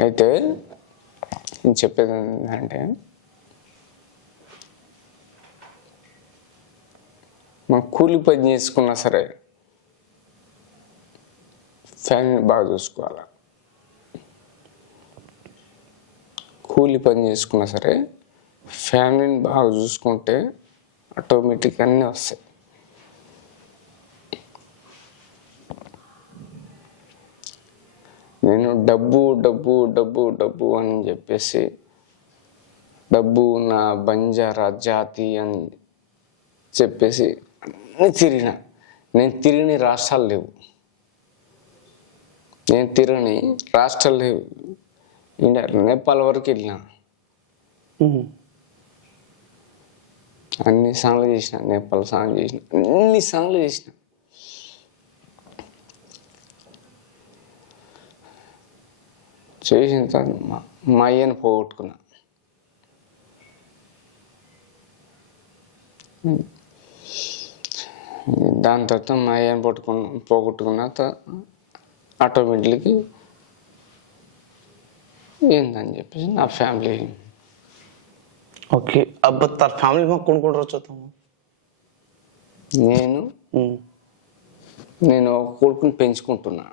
అయితే నేను చెప్పేది ఏంటంటే, మనం కూలి పని చేసుకున్నా సరే ఫ్యామిలీని బాగా చూసుకోవాలి. కూలి పని చేసుకున్నా సరే ఫ్యామిలీని బాగా చూసుకుంటే ఆటోమేటిక్ అన్నీ వస్తాయి. నేను డబ్బు డబ్బు డబ్బు డబ్బు అని చెప్పేసి డబ్బు నా బంజారా జాతి అని చెప్పేసి అన్నీ తిరిగిన. నేను తిరిగిన రాష్ట్రాలు లేవు, నేను తిరగని రాష్ట్రాలు లేవు. ఇండియా నేపాల్ వరకు వెళ్ళిన, అన్ని సాంగ్లు చేసిన, నేపాల్ సాంగ్ చేసిన, అన్ని సాంగ్లు చేసిన. చేసిన తర్వాత మా అయ్యని పోగొట్టుకున్నా. దాని తర్వాత మా అయ్యని పోగొట్టుకున్న ఆటోమేటిక్లీ ఏందని చెప్పేసి నా ఫ్యామిలీ. ओके अब तार फैमिली में कौन कौन रहता हूँ? నేను ఒక కొడుకుని పెంచుకుంటున్నా.